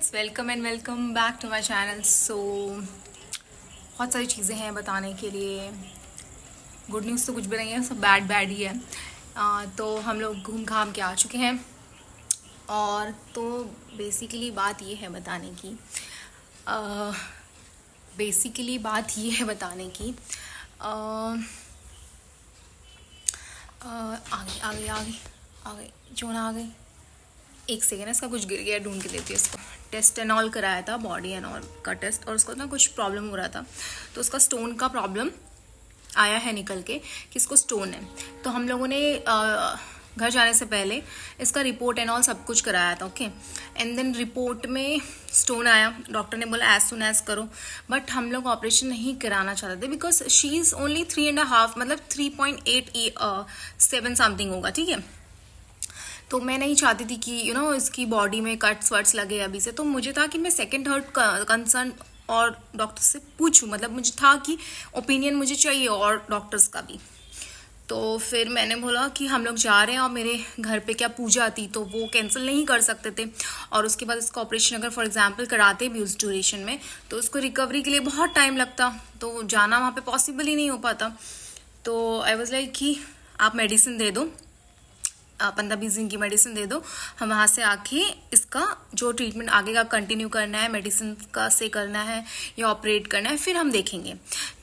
Guys, welcome and welcome back to my channel. So बहुत सारी चीज़ें हैं बताने के लिए। गुड न्यूज़ तो कुछ भी नहीं है, सब बैड बैड ही है। तो हम लोग घूम घाम के आ चुके हैं और तो बेसिकली बात ये है बताने की आगे आगे आगे आगे जो ना आ गई। एक सेकेंड, इसका कुछ गिर गया, ढूंढ के देती है इसको। टेस्ट एंड ऑल कराया था, बॉडी एंड ऑल का टेस्ट, और उसको ना कुछ प्रॉब्लम हो रहा था, तो उसका स्टोन का प्रॉब्लम आया है निकल के कि इसको स्टोन है। तो हम लोगों ने घर जाने से पहले इसका रिपोर्ट एंड ऑल सब कुछ कराया था। ओके, एंड देन रिपोर्ट में स्टोन आया। डॉक्टर ने बोला एज सुन एज करो, बट हम लोग ऑपरेशन नहीं कराना चाहते थे बिकॉज शी इज़ ओनली 3.5, मतलब 3.87 समथिंग होगा, ठीक है। तो मैं नहीं चाहती थी कि इसकी बॉडी में कट्स वट्स लगे अभी से। तो मुझे था कि मैं सेकंड थर्ड कंसर्न और डॉक्टर से पूछूं, मतलब मुझे था कि ओपिनियन मुझे चाहिए और डॉक्टर्स का भी। तो फिर मैंने बोला कि हम लोग जा रहे हैं और मेरे घर पे क्या पूजा थी तो वो कैंसिल नहीं कर सकते थे, और उसके बाद इसका ऑपरेशन अगर फॉर एग्जांपल कराते भी उस ड्यूरेशन में तो उसको रिकवरी के लिए बहुत टाइम लगता, तो जाना वहाँ पे पॉसिबल ही नहीं हो पाता। तो आई वाज लाइक कि आप मेडिसिन दे दो, 15-20 दिन की मेडिसिन दे दो, हम वहाँ से आके इसका जो ट्रीटमेंट आगे का कंटिन्यू करना है, मेडिसिन का से करना है या ऑपरेट करना है, फिर हम देखेंगे।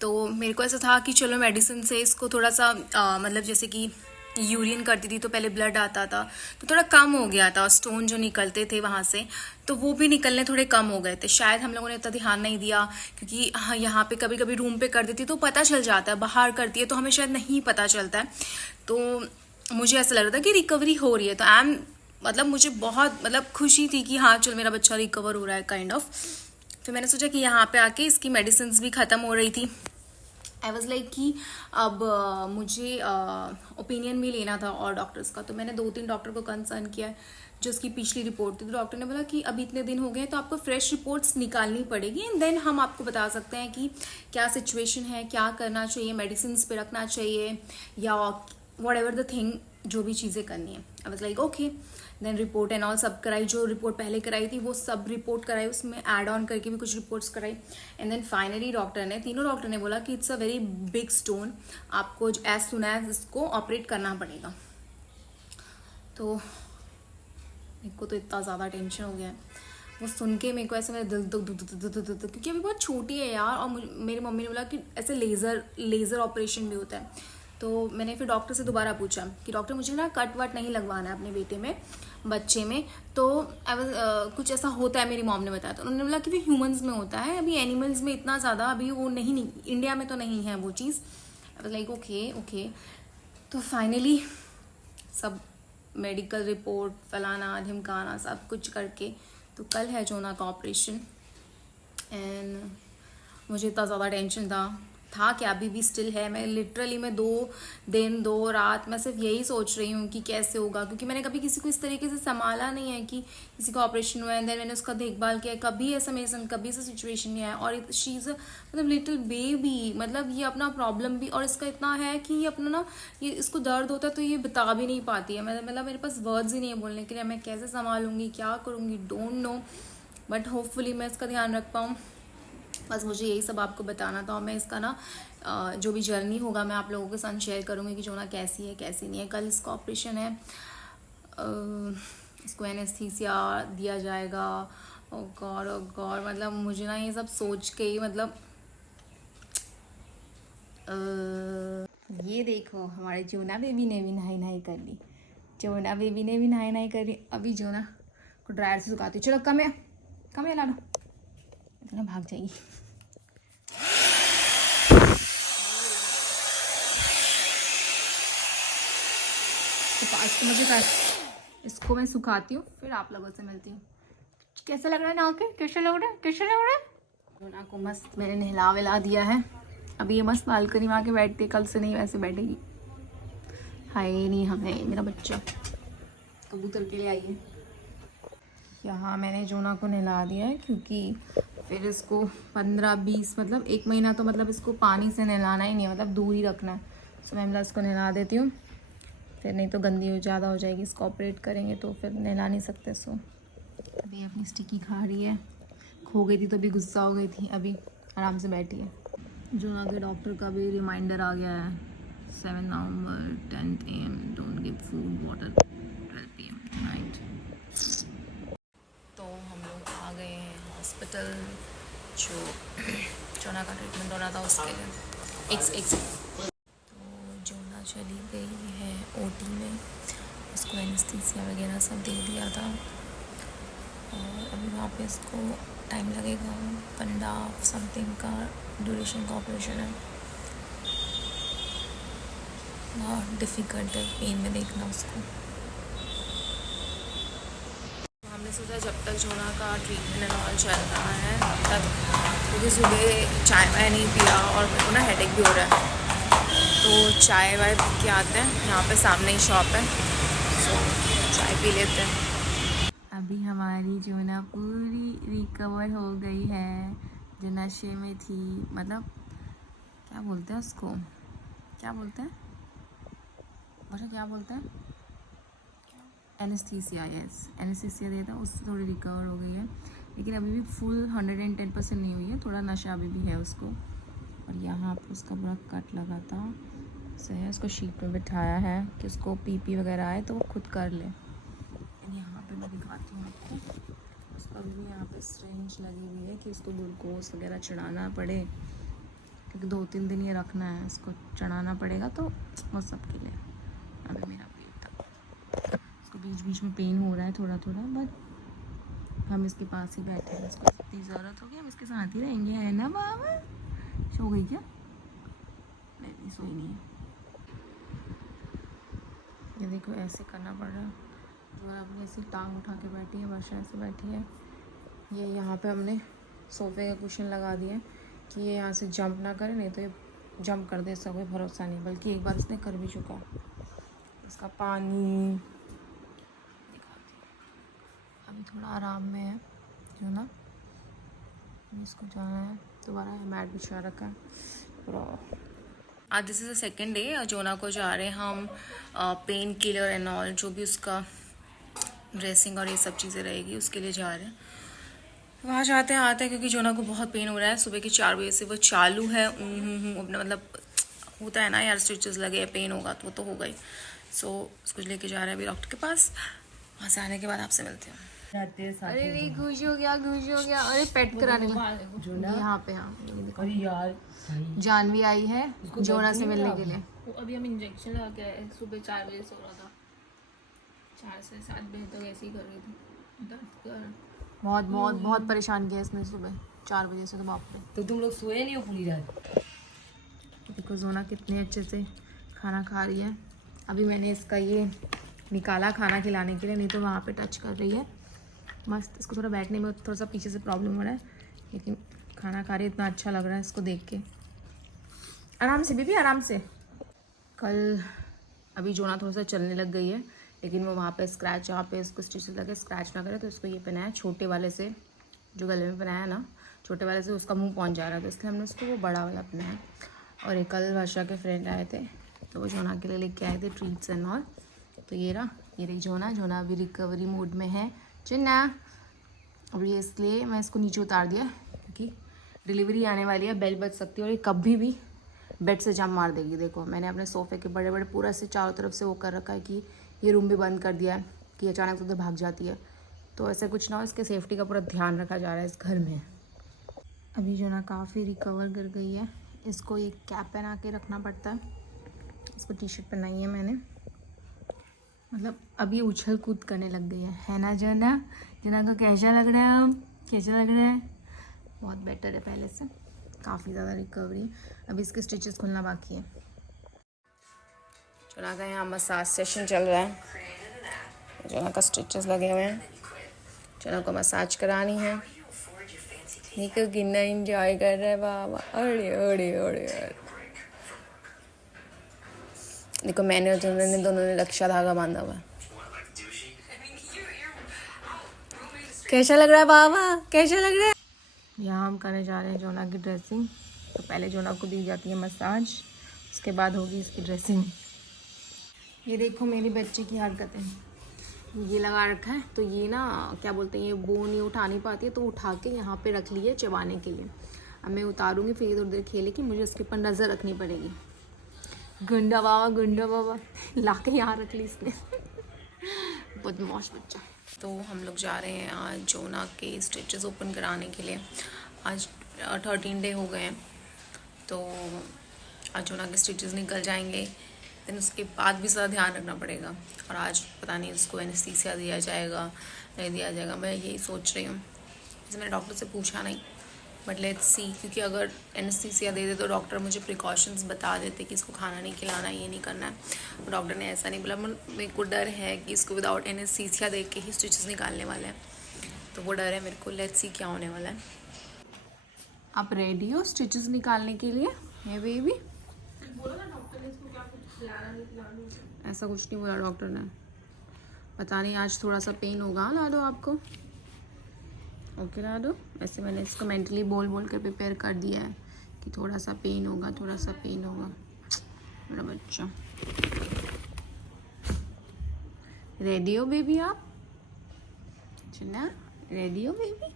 तो मेरे को ऐसा था कि चलो मेडिसिन से इसको थोड़ा सा मतलब जैसे कि यूरिन करती थी तो पहले ब्लड आता था तो थोड़ा कम हो गया था, स्टोन जो निकलते थे वहाँ से तो वो भी निकलने थोड़े कम हो गए थे। शायद हम लोगों ने इतना ध्यान नहीं दिया क्योंकि यहाँ पे कभी कभी रूम पे कर देती तो पता चल जाता है, बाहर करती है तो हमें शायद नहीं पता चलता है। तो मुझे ऐसा लग रहा था कि रिकवरी हो रही है, तो आई एम मतलब मुझे बहुत खुशी थी कि हाँ चल मेरा बच्चा रिकवर हो रहा है काइंड ऑफ। फिर मैंने सोचा कि यहाँ पे आके इसकी मेडिसिन भी ख़त्म हो रही थी। आई वॉज लाइक कि अब मुझे ओपिनियन भी लेना था और डॉक्टर्स का। तो मैंने 2-3 डॉक्टर को कंसर्न किया जो उसकी पिछली रिपोर्ट थी। तो डॉक्टर ने बोला कि अभी इतने दिन हो गए तो आपको फ्रेश रिपोर्ट्स निकालनी पड़ेगी एंड देन हम आपको बता सकते हैं कि क्या सिचुएशन है, क्या करना चाहिए, मेडिसिन पे रखना चाहिए या वॉट एवर द थिंग, जो भी चीज़ें करनी है। I was like okay. Then report and all सब कराई, जो रिपोर्ट पहले कराई थी वो सब रिपोर्ट कराई, उसमें ऐड ऑन करके भी कुछ रिपोर्ट्स कराई। एंड देन फाइनली तीनों डॉक्टर ने बोला कि it's a very big stone, आपको एज सुन एज इसको ऑपरेट करना पड़ेगा। तो मेरे को तो इतना ज़्यादा टेंशन हो गया है, वो सुन के मेरे को ऐसे मेरा दिल दुख, क्योंकि अभी बहुत छोटी है यार। और मेरी मम्मी ने बोला कि ऐसे लेज़र ऑपरेशन भी होता है। तो मैंने फिर डॉक्टर से दोबारा पूछा कि डॉक्टर मुझे ना कट वट नहीं लगवाना है अपने बेटे में, बच्चे में, तो कुछ ऐसा होता है, मेरी मॉम ने बताया। तो उन्होंने बोला कि भी ह्यूमंस में होता है, अभी एनिमल्स में इतना ज़्यादा अभी वो नहीं इंडिया में तो नहीं है वो चीज़। I was like okay. तो फाइनली सब मेडिकल रिपोर्ट फलाना ढिमकाना सब कुछ करके तो कल है जोना का ऑपरेशन। एंड मुझे इतना ज़्यादा टेंशन था कि अभी भी स्टिल है। मैं लिटरली 2 दिन 2 रात मैं सिर्फ यही सोच रही हूँ कि कैसे होगा, क्योंकि मैंने कभी किसी को इस तरीके से संभाला नहीं है कि किसी का ऑपरेशन हुआ है देन मैंने उसका देखभाल किया। कभी ऐसा मेरे संग कभी ऐसा सिचुएशन नहीं आया। और शी इज़ मतलब लिटिल बेबी, मतलब ये अपना प्रॉब्लम भी और इसका इतना है कि ये अपना ना ये इसको दर्द होता है तो ये बता भी नहीं पाती है। मतलब मेरे पास वर्ड्स ही नहीं है बोलने के लिए, मैं कैसे संभालूंगी, क्या करूँगी, डोंट नो। बट होपफुली मैं इसका ध्यान रख पाऊँ। बस मुझे यही सब आपको बताना था। और मैं इसका ना जो भी जर्नी होगा मैं आप लोगों के साथ शेयर करूँगी कि जो ना कैसी है कैसी नहीं है। कल इसका ऑपरेशन है, इसको एनेस्थीसिया दिया जाएगा। ओ गॉड, मतलब मुझे ना ये सब सोच के ही मतलब ये देखो हमारे जोना बेबी ने भी नहाई कर ली। जोना बेबी ने भी नहाई कर ली। अभी जोना को ड्रायर से सुखाती हूँ। चलो कम है लाडो, इतना भाग जाएगी। तो इसको मैं सुखाती हूँ फिर आप लोगों से मिलती हूँ। कैसा लग रहा है नहा के, कैसा लग रहा है? जोना को मस्त मैंने नहला वहला दिया है। अभी ये मस्त बालकनी में आके बैठती है, कल से नहीं वैसे बैठेगी। हाय नहीं हमें मेरा बच्चा कबूतर के लिए आई है। यहाँ मैंने जोना को नहला दिया है क्योंकि फिर इसको 15-20 मतलब 1 महीना तो मतलब इसको पानी से नहलाना ही नहीं है, मतलब दूर ही रखना है। तो मैं इसको नहला देती हूँ, फिर नहीं तो गंदी ज़्यादा हो जाएगी। इसको ऑपरेट करेंगे तो फिर नहला नहीं सकते। सो अभी अपनी स्टिकी खा रही है, खो गई थी तो अभी गुस्सा हो गई थी, अभी आराम से बैठी है। जो आगे डॉक्टर का भी रिमाइंडर आ गया है, 7 नवंबर 10 AM, don't give food water 12 PM night. तो हम लोग आ गए हैं हॉस्पिटल, जो जोना का ट्रीटमेंट हो रहा था उसके लिए। एक तो जोना चली गई है OT में, उसको एनेस्थीसिया वगैरह सब दे दिया था और अभी वहाँ पे इसको टाइम लगेगा, 1.5 समथिंग का ड्यूरेशन का ऑपरेशन है। बहुत डिफ़िकल्ट है पेन में देखना उसको। हमने सोचा जब तक जोना का ट्रीटमेंट एंड ऑल चल रहा है तब, क्योंकि सुबह चाय वाय नहीं पिया और मेरे को ना हेडेक भी हो रहा है, तो चाय वाय पी के आते हैं। यहाँ पे सामने ही शॉप है, तो चाय पी लेते हैं। अभी हमारी जोना पूरी रिकवर हो गई है, जो नशे में थी, मतलब क्या बोलते हैं उसको, क्या बोलते हैं बच्चा, क्या बोलते हैं, एनेस्थीसिया, यस एनेस्थीसिया दिया था, उससे थोड़ी रिकवर हो गई है, लेकिन अभी भी फुल 110% नहीं हुई है, थोड़ा नशा अभी भी है उसको। और यहाँ पर उसका पूरा कट लगा था, सही, उसको शीट पे बिठाया है कि उसको पीपी वगैरह आए तो वो खुद कर ले। यहाँ पे मैं दिखाती हूँ आपको, उसको अभी भी यहाँ पे स्ट्रेंज लगी हुई है कि उसको ग्लूकोज वगैरह चढ़ाना पड़े, क्योंकि 2-3 दिन ये रखना है, इसको चढ़ाना पड़ेगा, तो वो सब के लिए। अभी मेरा पेट था, उसको बीच बीच में पेन हो रहा है थोड़ा थोड़ा, बट हम इसके पास ही बैठे हैं, इसको इतनी ज़रूरत होगी हम इसके साथ ही रहेंगे, है ना बाबा? सो गई क्या? नहीं सोई नहीं है। ये देखो ऐसे करना पड़ रहा है, जो अपनी ऐसी टांग उठा के बैठी है, वर्षा ऐसे बैठी है। ये यहाँ पे हमने सोफे का कुशन लगा दिया कि ये यहाँ से जंप ना करे, नहीं तो ये जंप कर दे, इसका कोई भरोसा नहीं, बल्कि एक बार इसने कर भी चुका। इसका पानी दिखाती हूँ, अभी थोड़ा आराम में है जो ना, इसको जाना है दोबारा, मैट बिछा रखा है पूरा। आज this is the second day, Jona को जा रहे हैं हम पेन किलर एंड ऑल, जो भी उसका ड्रेसिंग और ये सब चीज़ें रहेगी उसके लिए जा रहे हैं। वहाँ जाते हैं आते हैं, क्योंकि जोना को बहुत पेन हो रहा है, सुबह के 4 बजे से वो चालू है अपना, मतलब होता है ना यार, स्टिचेस लगे, पेन होगा तो वो तो होगा ही। सो उसको लेके जा रहे हैं अभी डॉक्टर के पास, वहाँ से आने के बाद आपसे मिलते हैं। अरे नहीं, खुश हो गया, अरे पेट कराने यहाँ पे। हाँ अरे यार, जानवी आई है जोना से मिलने के लिए। अभी हम इंजेक्शन लगा के आए, सुबह 4 बजे सो रहा था, 4 से 7 बजे तक ऐसे ही कर रही थी, बहुत परेशान किया इसने सुबह 4 बजे से, तो बाप रे। तो तुम लोग सोए नहीं हो पूरी रात? देखो जोना कितने अच्छे से खाना खा रही है। अभी मैंने इसका ये निकाला खाना खिलाने के लिए, नहीं तो वहाँ पे टच कर रही है मस्त। इसको थोड़ा बैठने में थोड़ा सा पीछे से प्रॉब्लम हो रहा है, लेकिन खाना खा रही है, इतना अच्छा लग रहा है इसको देख के। आराम से बेबी, आराम से। कल अभी जोना थोड़ा सा चलने लग गई है, लेकिन वो वहाँ पे स्क्रैच, जहाँ पे इसको स्टिचेस लगे स्क्रैच ना करे, तो इसको ये पहनाया छोटे वाले से, जो गले में पहनाया ना, छोटे वाले से उसका मुंह पहुँच जा रहा था, तो इसलिए हमने उसको वो बड़ा वाला पहनाया। और एक कल वर्षा के फ्रेंड आए थे, तो वो जोना के लिए लेके आए थे ट्रीट्स एंड ऑल। तो ये रही जोना अभी रिकवरी मोड में है। चिन्ना अभी इसलिए मैं इसको नीचे उतार दिया, क्योंकि डिलीवरी आने वाली है, बेल बज सकती है और ये कभी भी बेड से जंप मार देगी। देखो मैंने अपने सोफ़े के बड़े बड़े पूरा से चारों तरफ से वो कर रखा है कि ये रूम भी बंद कर दिया है कि अचानक से उधर भाग जाती है, तो ऐसा कुछ ना हो, इसके सेफ्टी का पूरा ध्यान रखा जा रहा है इस घर में। अभी जोना काफ़ी रिकवर कर गई है, इसको ये कैप पहना के रखना पड़ता है, इसको टी-शर्ट पहनाई है मैंने, मतलब अभी उछल कूद करने लग गई है ना जोना? जोना को कैसा लग रहा है? कैसा लग रहा है? बहुत बेटर है पहले से, काफ़ी ज़्यादा रिकवरी। अभी इसके स्टिचेस खुलना बाकी है। जोना का यहाँ मसाज सेशन चल रहा है, जोना का स्टिचेस लगे हुए हैं, जोना को मसाज करानी है। निको कितना एंजॉय कर रहा है बाबा, अरे अरे अरे अरे। देखो मैंने और जोना ने दोनों ने रक्षा धागा बांधा हुआ है। कैसा लग रहा है बाबा, कैसा लग रहा है? यहाँ हम करने जा रहे हैं जोना की ड्रेसिंग। तो पहले जोना को दी जाती है मसाज, उसके बाद होगी इसकी ड्रेसिंग। ये देखो मेरी बच्ची की हरकतें, ये लगा रखा है, तो ये ना क्या बोलते हैं, ये बोन ये उठा नहीं पाती है, तो उठा के यहाँ पे रख ली है चबाने के लिए। अब मैं उतारूंगी, फिर थोड़ी देर खेलेगी, मुझे उसके ऊपर नज़र रखनी पड़ेगी। गुंडा बाबा ला के यहाँ रख ली इसने। बदमाश बच्चा। तो हम लोग जा रहे हैं आज जोना के स्टिचेस ओपन कराने के लिए। आज 13 डे हो गए हैं, तो आज जोना के स्टिचेस निकल जाएंगे, देन उसके बाद भी ज़्यादा ध्यान रखना पड़ेगा। और आज पता नहीं उसको एनेस्थीसिया दिया जाएगा नहीं दिया जाएगा, मैं यही सोच रही हूँ। जैसे मैंने डॉक्टर से पूछा नहीं, बट लेट्स सी, क्योंकि अगर एनेस्थीसिया दे दे तो डॉक्टर मुझे प्रिकॉशंस बता देते कि इसको खाना नहीं खिलाना, ये नहीं करना है। डॉक्टर ने ऐसा नहीं बोला। मेरे को डर है कि इसको विदाउट एनेस्थीसिया दे के ही स्टिचेस निकालने वाले हैं, तो वो डर है मेरे को। लेट्स सी क्या होने वाला है। आप रेडी हो स्टिचेस निकालने के लिए? है बेबी? ऐसा कुछ नहीं बोला डॉक्टर ने। पता नहीं, आज थोड़ा सा पेन होगा ला दो आपको। ओके ला दो। वैसे मैंने इसको मेंटली बोल बोल कर प्रिपेयर कर दिया है कि थोड़ा सा पेन होगा, थोड़ा सा पेन होगा। मेरा बच्चा रेडी हो बेबी? आप चुना रेडी हो बेबी?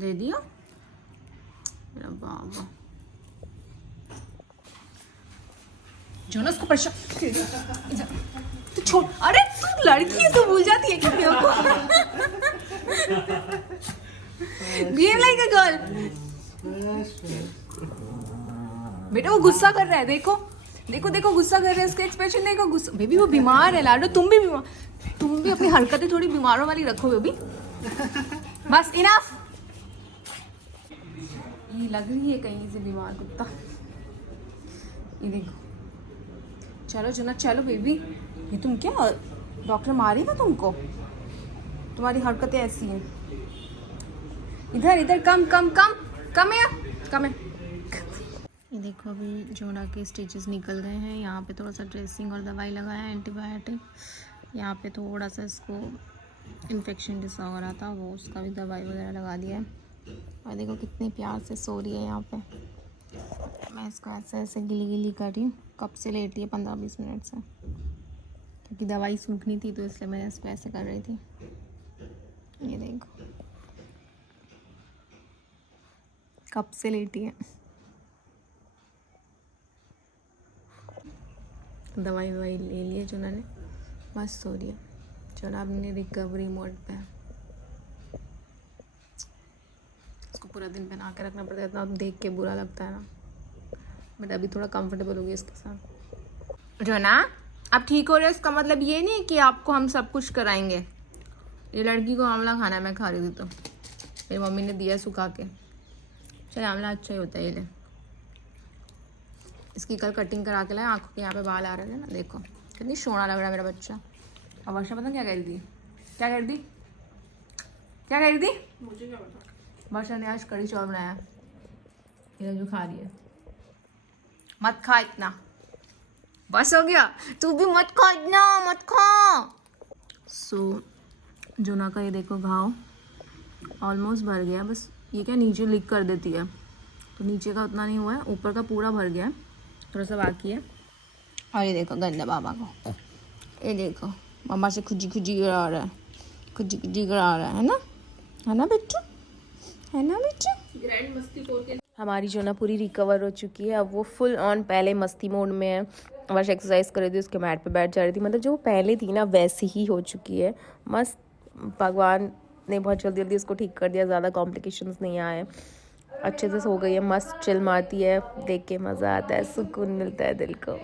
रेडी हो मेरा बाबा? जोनस को परेशान तो छोड़। अरे तू लड़की है तो भूल जाती है क्या मेरे को? Behave like a girl. बेटा वो गुस्सा कर रहा है, देखो देखो देखो गुस्सा कर रहा है, उसका एक्सप्रेशन देखो। गुस्सा बेबी, वो बीमार है लाडो, तुम भी बीमार, तुम भी अपनी हरकतें थोड़ी बीमारों वाली रखो बेबी। बस इनफ। ये लग रही है कहीं से बीमार कुत्ता। ये देखो, चलो जना चलो बेबी। ये तुम क्या, डॉक्टर मारेगा तुमको? तुम्हारी हरकतें ऐसी हैं। इधर इधर कम कम कम कम है कम है। ये देखो अभी जोना के स्टिचेस निकल गए हैं। यहाँ पे थोड़ा सा ड्रेसिंग और दवाई लगाया है, एंटीबायोटिक। यहाँ पे थोड़ा सा इसको इन्फेक्शन जैसा हो रहा था, वो उसका भी दवाई वगैरह लगा दिया है। और देखो कितने प्यार से सो रही है यहाँ पे। मैं इसको ऐसे ऐसे गिली गिली कर रही हूँ। कब से लेटी है? 15-20 मिनट से, क्योंकि दवाई सूखनी थी तो इसलिए मैं इसको ऐसे कर रही थी। ये देखो कब से लेटी है। दवाई ववाई ले लिए जो उन्होंने, बस सो रही है। चलो अपनी रिकवरी मोड पे है। इसको पूरा दिन पहना के रखना पड़ता है, इतना देख के बुरा लगता है ना। बट अभी थोड़ा कंफर्टेबल होगी इसके साथ। जो ना आप ठीक हो रहे हो, इसका मतलब ये नहीं कि आपको हम सब कुछ कराएंगे। ये लड़की को आंवला खाना है, मैं खा रही थी तो मेरी मम्मी ने दिया सुखा के। चल आंवला अच्छा ही होता है, ये ले। इसकी कल कटिंग करा के लाए, आंखों के यहाँ पे बाल आ रहे थे ना, देखो कितनी सोना लग रहा है मेरा बच्चा। और वर्षा पता क्या कह रही थी? क्या कह रही थी? क्या कह रही थी? मुझे क्या पता। वर्षा ने आज कढ़ी चावल बनाया, ये जो खा रही है। मत खा इतना, बस हो गया। तू भी मत खा इतना, मत खा। जोना का ये देखो घाव ऑलमोस्ट भर गया। बस ये क्या नीचे लीक कर देती है, तो नीचे का उतना नहीं हुआ है, ऊपर का पूरा भर गया है, थोड़ा सा बाकी है। और ये देखो गंदा बाबा को, ये देखो मामा से खुजी खुजी गिरा रहा है, खुजी खुजी गिरा रहा है ना बिट्टू, है ना बिट्टू? ग्रैंड मस्ती के हमारी जोना पूरी रिकवर हो चुकी है। अब वो फुल ऑन पहले मस्ती मोड में है। बस एक्सरसाइज कर रही थी, उसके मैट पे बैठ जा रही थी। मतलब जो पहले थी ना वैसी ही हो चुकी है। मस्त, भगवान ने बहुत जल्दी जल्दी उसको ठीक कर दिया, ज़्यादा कॉम्प्लिकेशंस नहीं आए, अच्छे से सो गई है, मस्त चिल मारती है। देख के मज़ा आता है, सुकून मिलता है दिल को।